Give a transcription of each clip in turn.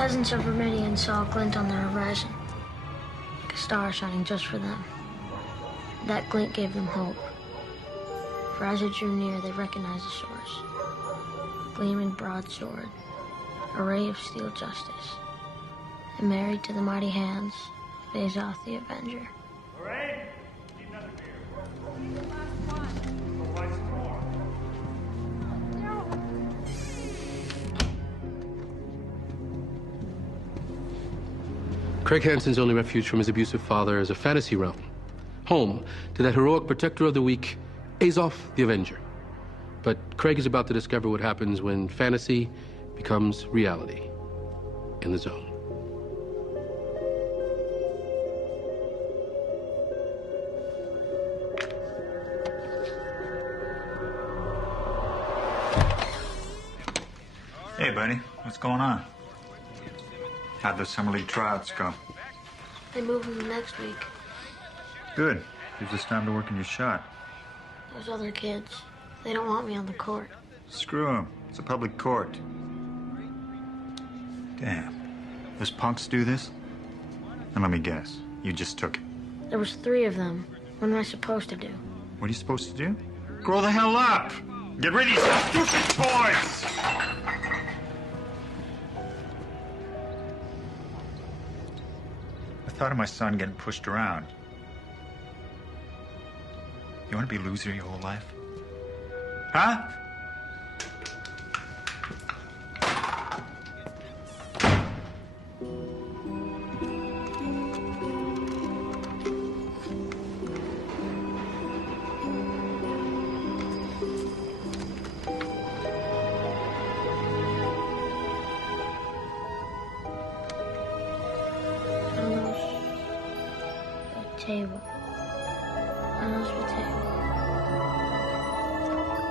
peasants of Verminion saw a glint on the horizon, like a star shining just for them. That glint gave them hope, for as it drew near, they recognized the source. A gleaming broadsword, a ray of steel justice, and married to the mighty hands of Azoth the Avenger. Lorraine, need another beer. Go buy some more. Craig Hansen's only refuge from his abusive father is a fantasy realm, home to that heroic protector of the weak, Azoth the Avenger. But Craig is about to discover what happens when fantasy becomes reality in the zone. Hey, buddy. What's going on? How'd the Summer League tryouts go? They move them next week. Good. Gives us time to work in your shot. Those other kids, they don't want me on the court. Screw them. It's a public court. Damn. Those punks do this? And let me guess. You just took it. There was 3 of them. What am I supposed to do? What are you supposed to do? Grow the hell up! Get rid of these stupid toys! I thought of my son getting pushed around. You want to be a loser your whole life? Huh?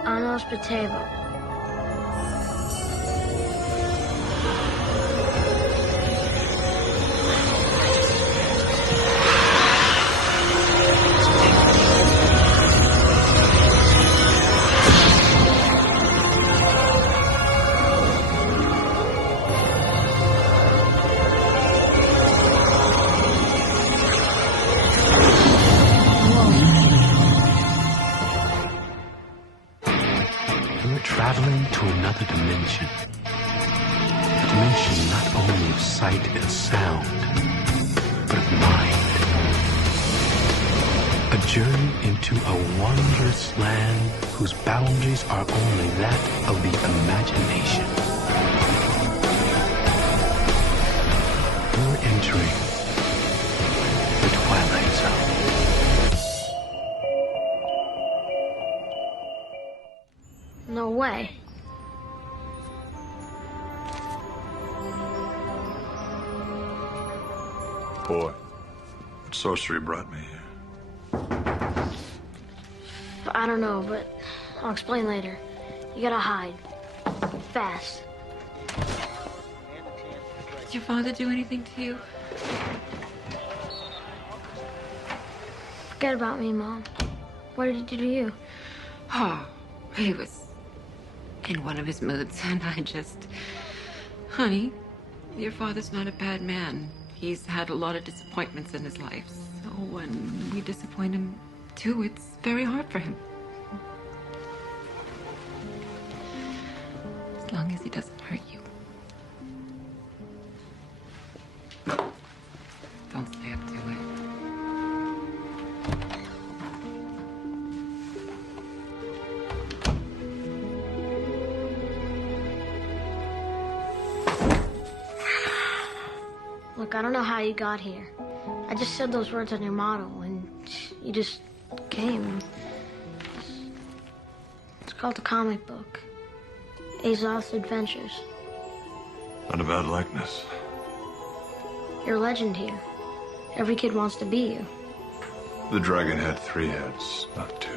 Anos Potato. Traveling to another dimension. A dimension not only of sight and sound, but of mind. A journey into a wondrous land whose boundaries are only that of the imagination. You're entering the Twilight Zone. No way. Boy, what sorcery brought me here? I don't know, but I'll explain later. You gotta hide. Fast. Did your father do anything to you? Forget about me, Mom. What did he do to you? Oh, he was in one of his moods, and I just... Honey, your father's not a bad man. He's had a lot of disappointments in his life, so when we disappoint him, too, it's very hard for him. As long as he doesn't hurt you. Don't stay up too late. Look, I don't know how you got here. I just said those words on your model, and you just came. It's called a comic book. Azoth's Adventures. Not a bad likeness. You're a legend here. Every kid wants to be you. The dragon had 3 heads, not 2.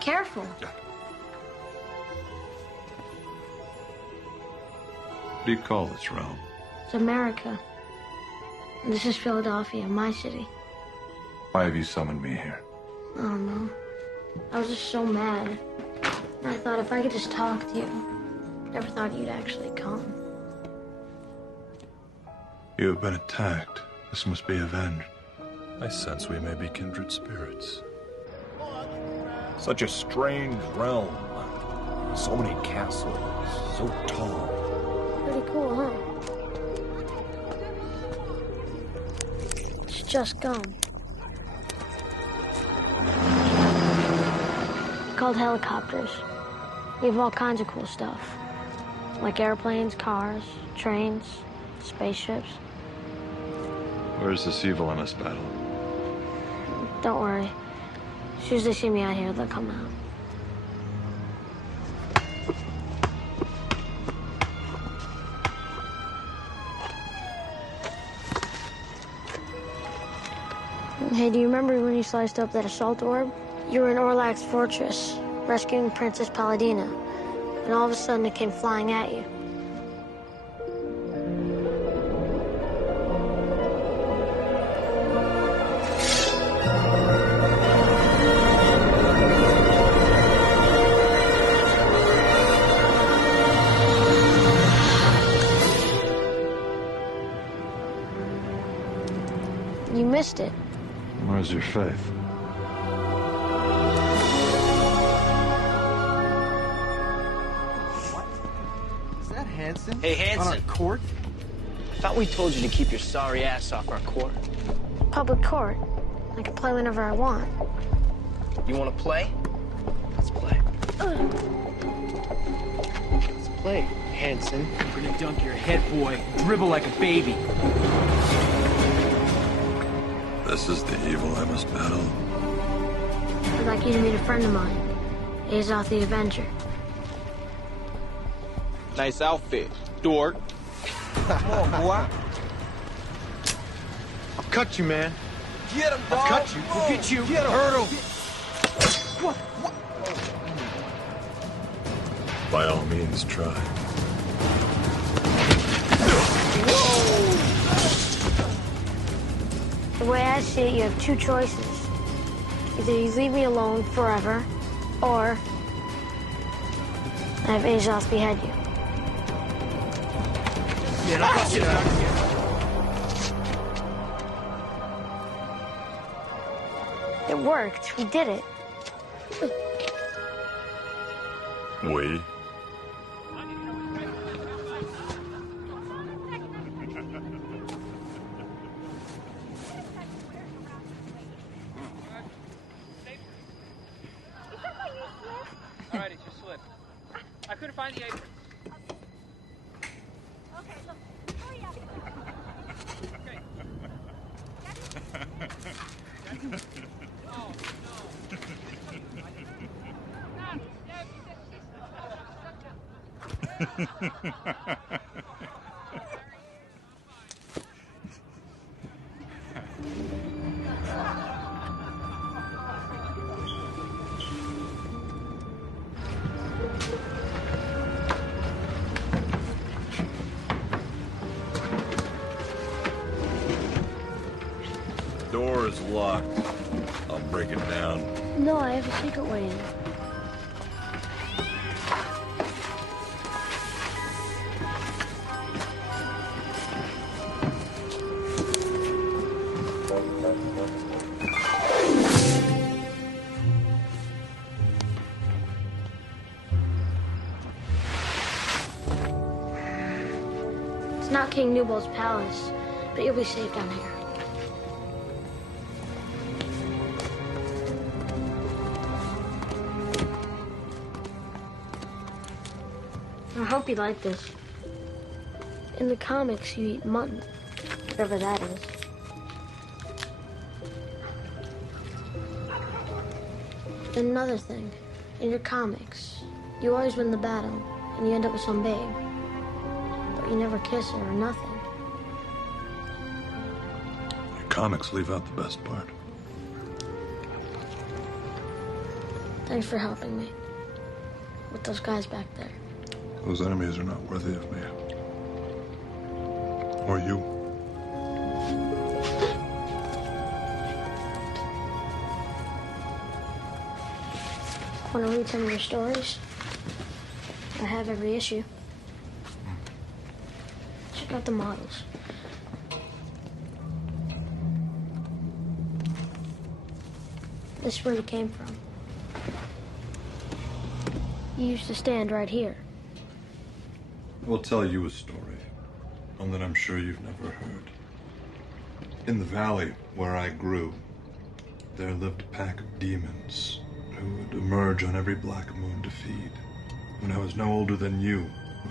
Careful. What do you call this realm? It's America. And this is Philadelphia, my city. Why have you summoned me here? I don't know. I was just so mad. And I thought if I could just talk to you. Never thought you'd actually come. You have been attacked. This must be avenged. I sense we may be kindred spirits. Such a strange realm. So many castles, so tall. Pretty cool, huh? It's just gone. Called helicopters. We have all kinds of cool stuff. Like airplanes, cars, trains, spaceships. Where's this evil MS battle? Don't worry. As soon as they see me out here, they'll come out. Hey, do you remember when you sliced up that assault orb? You were in Orlac's fortress, rescuing Princess Palladina, and all of a sudden it came flying at you. You missed it. Where's your faith? Is that Hanson? Hey, Hanson. On our court? I thought we told you to keep your sorry ass off our court. Public court. I can play whenever I want. You want to play? Let's play. Let's play, Hanson. I'm gonna dunk your head, boy. Dribble like a baby. This is the evil MS battle. I'd like you to meet a friend of mine, Azoth the Avenger. Nice outfit, dork. Come on, boy. I'll cut you, man. Get him, dog. I'll cut you. We'll get you. Get him. Hurdle. What? By all means, try. The way I see it, you have two choices. Either you leave me alone forever, or I have Azoth behead you. Yeah, I'll cut you down. It worked. We did it. We? All right, it's your slip. I couldn't find the apron. Okay, look. Hurry up. Okay. Oh, Door is locked. I'll break it down. No, I have a secret way in. It's not King Nubol's palace, but you'll be safe down here. I hope you like this. In the comics, you eat mutton, whatever that is. And another thing, in your comics, you always win the battle, and you end up with some babe. But you never kiss her or nothing. Your comics leave out the best part. Thanks for helping me. With those guys back there. Those enemies are not worthy of me. Or you. Want to read some of your stories? I have every issue. Check out the models. This is where you came from. You used to stand right here. We'll tell you a story, one that I'm sure you've never heard. In the valley where I grew, there lived a pack of demons who would emerge on every black moon to feed. When I was no older than you,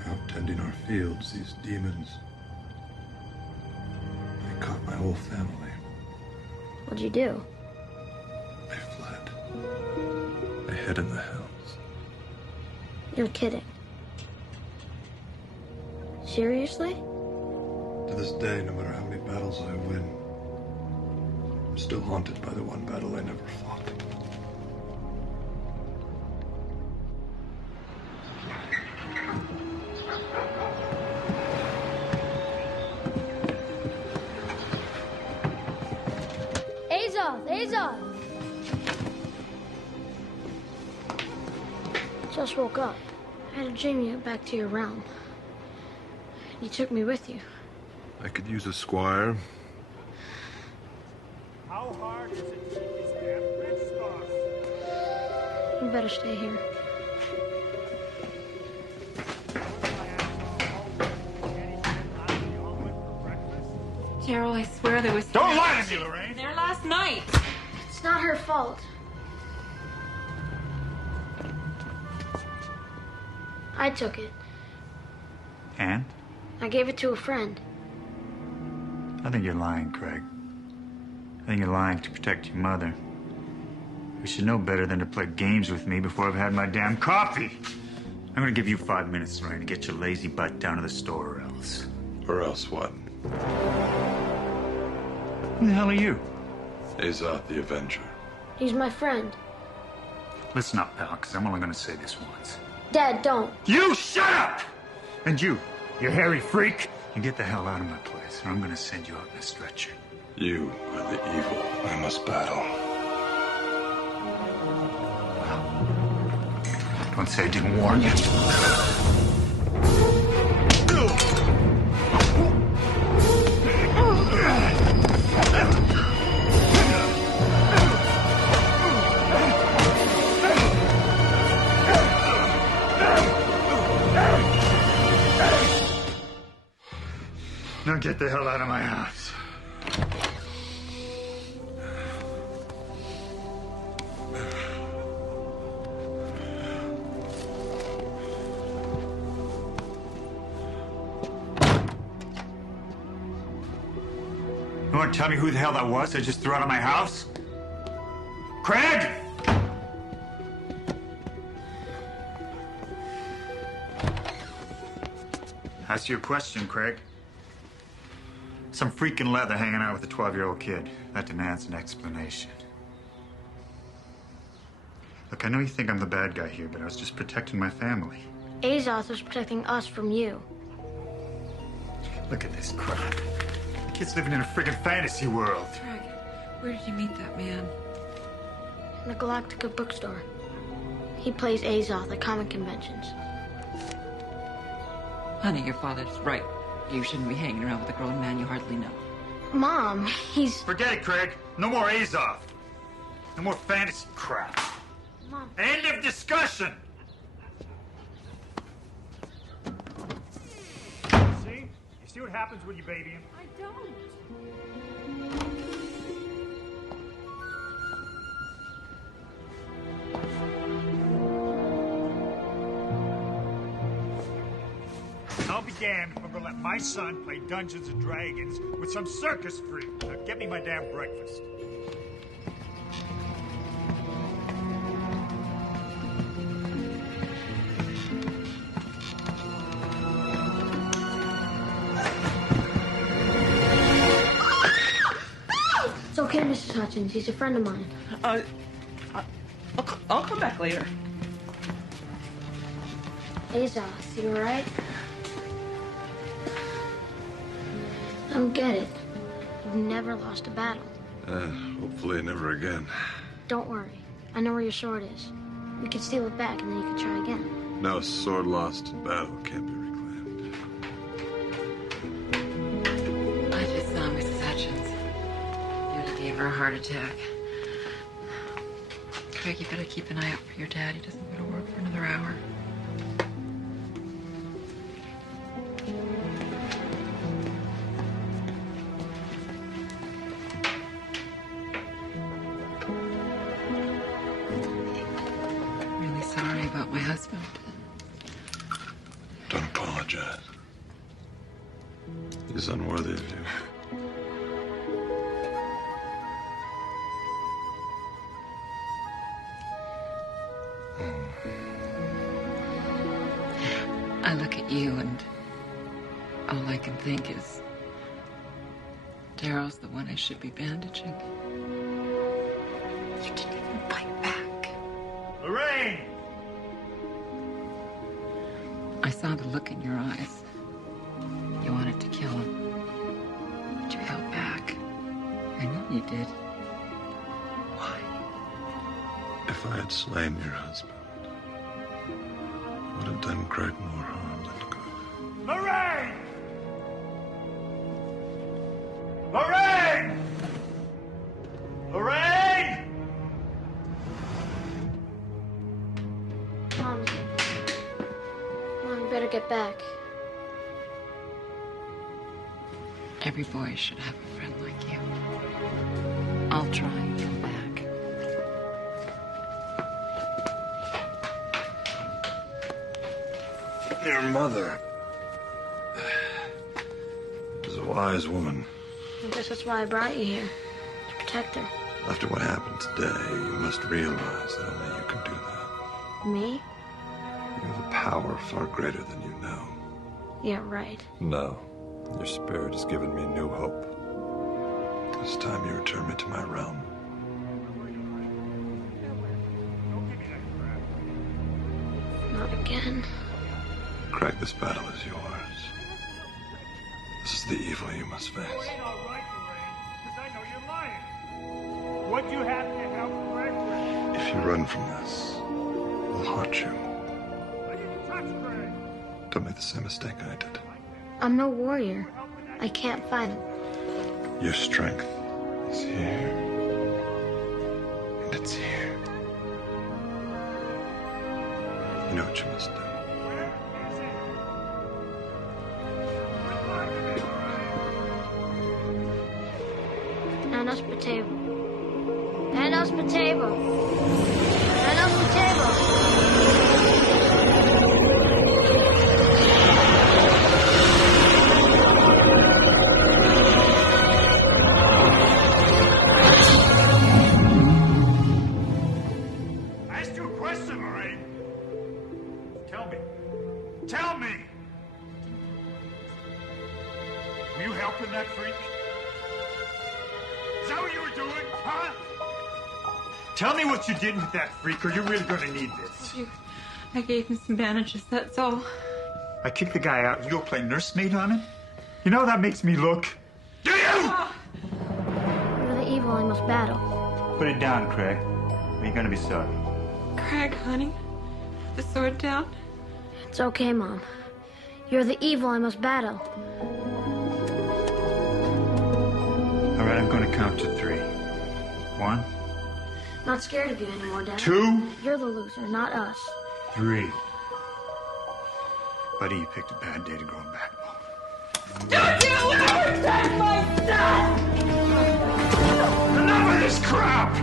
out tending our fields, these demons, they caught my whole family. What'd you do? They fled. They hid in the hills. You're kidding. Seriously? To this day, no matter how many battles I win, I'm still haunted by the one battle I never fought. Azoth! Azoth! Just woke up. I had a dream you went back to your realm. You took me with you. I could use a squire. How hard is it to keep these damn bridge stars? You better stay here. Gerald, I swear there was... Don't lie to me, Lorraine! There last night. It's not her fault. I took it. And? I gave it to a friend. I think you're lying, Craig. I think you're lying to protect your mother. You should know better than to play games with me before I've had my damn coffee. I'm gonna give you 5 minutes, Lorraine, to get your lazy butt down to the store, or else. Or else what? Who the hell are you? Azoth the Avenger. He's my friend. Listen up, pal, because I'm only gonna say this once. Dad, don't. You shut up! And you hairy freak, you get the hell out of my place, or I'm gonna send you out in a stretcher. You are the evil I must battle. Don't say I didn't warn you. Now get the hell out of my house. You want to tell me who the hell that was I just threw out of my house? Craig! Ask you a question, Craig. Some freaking leather hanging out with a 12-year-old kid. That demands an explanation. Look, I know you think I'm the bad guy here, but I was just protecting my family. Azoth was protecting us from you. Look at this crap. The kid's living in a friggin' fantasy world. Craig, where did you meet that man? In the Galactica bookstore. He plays Azoth at comic conventions. Honey, your father's right. You shouldn't be hanging around with a grown man you hardly know. Mom, he's... Forget it, Craig. No more Azoth. No more fantasy crap. Mom. End of discussion! See? You see what happens when you baby him? I don't. I'll be damned if I'm gonna let my son play Dungeons and Dragons with some circus freak. Now get me my damn breakfast. It's okay, Mrs. Hutchins. He's a friend of mine. I'll come back later. Azoth, you alright? I don't get it. You've never lost a battle. Hopefully never again. Don't worry. I know where your sword is. We could steal it back, and then you could try again. No, sword lost in battle can't be reclaimed. I just saw Mrs. Hutchins. Nearly gave her a heart attack. Craig, you better keep an eye out for your dad. He doesn't go to work for another hour. Really sorry about my husband. Don't apologize. He's unworthy of you. I look at you and all I can think is Daryl's the one I should be bandaging. You didn't even fight back. Lorraine! I saw the look in your eyes. You wanted to kill him. But you held back. I know you did. Why? If I had slain your husband, I would have done Craig more harm than good. Lorraine! Lorraine! Lorraine! Mom, you better get back. Every boy should have a friend like you. I'll try and come back. Your mother is a wise woman. I guess that's why I brought you here. To protect her. After what happened today, you must realize that only you can do that. Me? You have a power far greater than you know. Yeah, right. No. Your spirit has given me new hope. It's time you return me to my realm. Not again. Craig, this battle is yours. This is the evil you must face. You ain't all right, Lorraine, because I know you're lying. What'd you have to help Craig with? If you run from this, we'll haunt you. I didn't touch Craig. Don't make the same mistake I did. I'm no warrior. I can't fight him. Your strength is here. And it's here. You know what you must do. Where is it? Anos Patable. Anos Patable. Anos Patable. I asked you a question, Lorraine. Tell me. Tell me! Were you helping that freak? Is that what you were doing, huh? Tell me what you did with that freak, or you're really gonna need this. I gave him some bandages, that's all. I kicked the guy out. You go play nursemaid on him? You know how that makes me look? Do you? You're the evil I must battle. Put it down, Craig. Or you're gonna be sorry. Craig, honey, put the sword down. It's okay, Mom. You're the evil I must battle. All right, I'm gonna count to 3. 1, Not scared of you anymore, Dad. 2, You're the loser, not us. 3. Buddy, you picked a bad day to grow a backbone. Don't you ever take my son! Enough of this crap!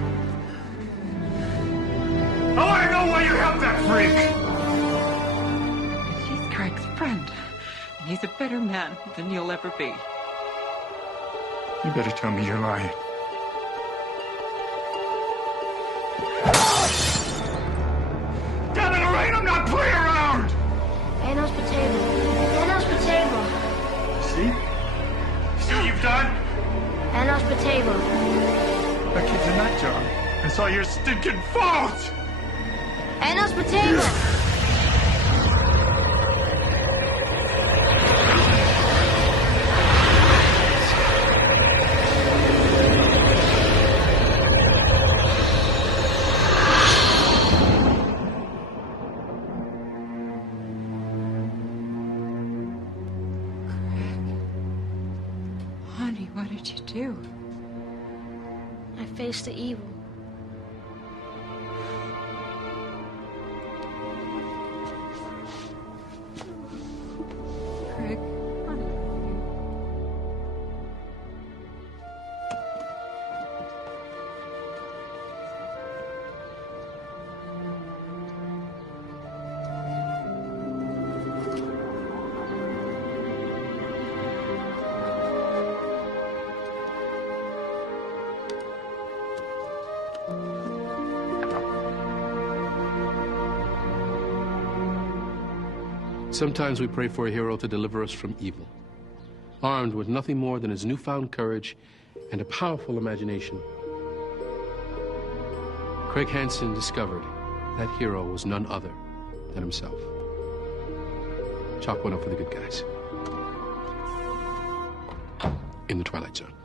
I want to know why you helped that freak! She's Craig's friend, and he's a better man than you'll ever be. You better tell me you're lying. Damn it, Lorraine, I'm not playing around! Anos Patable. Anos Patable. See? See what you've done? Anos Patable. That kid's a nut job. It's all your stinking fault! Anos Patable. do? I face the evil. Craig. Sometimes we pray for a hero to deliver us from evil. Armed with nothing more than his newfound courage and a powerful imagination, Craig Hansen discovered that hero was none other than himself. Chalk one up for the good guys in the Twilight Zone.